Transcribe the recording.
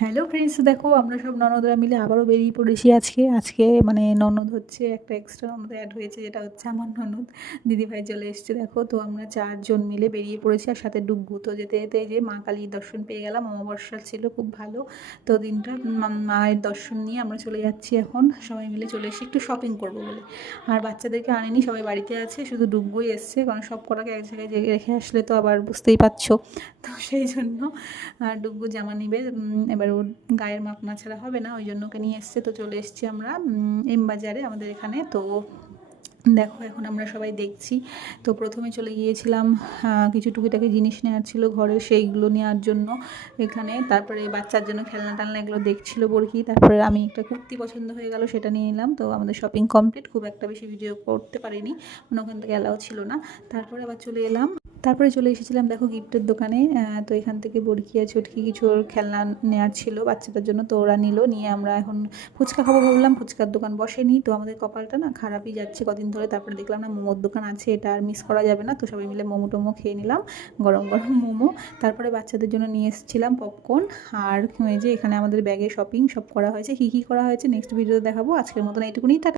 Hello friends, দেখো আমরা সব ননদরা মিলে আবারও বেরিয়ে পড়েছি আজকে মানে ননদ হচ্ছে একটা এক্সট্রা ননদ অ্যাড হয়েছে, যেটা হচ্ছে আমার ননদ। দিদিভাই চলে এসছে দেখো। তো আমরা 4 জন মিলে বেরিয়ে পড়েছি, আর সাথে ডুগ্গু। তো যেতে যেতে এই যে মা কালীর দর্শন পেয়ে গেলাম। অমাবস্যা ছিল, খুব ভালো। তো দিনটা মায়ের দর্শন নিয়ে আমরা চলে যাচ্ছি এখন। সবাই মিলে চলে এসেছি একটু শপিং করবো বলে। আর বাচ্চাদেরকে আনিনি, সবাই বাড়িতে আছে, শুধু ডুগ্গুই এসছে, কারণ সব কটাকে এক জায়গায় রেখে আসলে তো আবার বুঝতেই পারছো। তো সেই জন্য ডুগ্গু জামা নিবে। এবার ওর গায়ের মাপ না ছাড়া হবে না, ওই জন্য ওকে নিয়ে এসছে। তো চলে এসছি আমরা এম বাজারে আমাদের এখানে। তো দেখো এখন আমরা সবাই দেখছি। তো প্রথমে চলে গিয়েছিলাম কিছু টুকিটাকি জিনিস নেওয়ার ছিল ঘরের, সেইগুলো নেওয়ার জন্য এখানে। তারপরে বাচ্চার জন্য খেলনা টালনা এগুলো দেখছিল বরকি। তারপরে আমি একটা কুর্তি পছন্দ হয়ে গেল, সেটা নিয়ে নিলাম। তো আমাদের শপিং কমপ্লিট, খুব একটা বেশি ভিডিও করতে পারিনি, মানে ওখান থেকে অ্যালাউ ছিল না। তারপরে আবার চলে এলাম। তারপরে চলে এসেছিলাম দেখো গিফটের দোকানে। তো এখান থেকে বরকি আর ছুটকি কিছু ওর খেলনা নেওয়ার ছিল বাচ্চাদের জন্য, তো ওরা নিয়ে আমরা এখন ফুচকা খাবো ভাবলাম। ফুচকার দোকান বসেনি, তো আমাদের কপালটা না খারাপই যাচ্ছে কদিন ধরে। তারপরে দেখলাম না মোমোর দোকান আছে, এটা আর মিস করা যাবে না। তো সবাই মিলে মোমো টোমো খেয়ে নিলাম, গরম গরম মোমো। তারপরে বাচ্চাদের জন্য নিয়ে এসেছিলাম পপকর্ন। আর এই যে এখানে আমাদের ব্যাগে শপিং সব করা হয়েছে। কী কী করা হয়েছে নেক্সট ভিডিওতে দেখাবো। আজকের মতন এইটুকুনি, টাটা।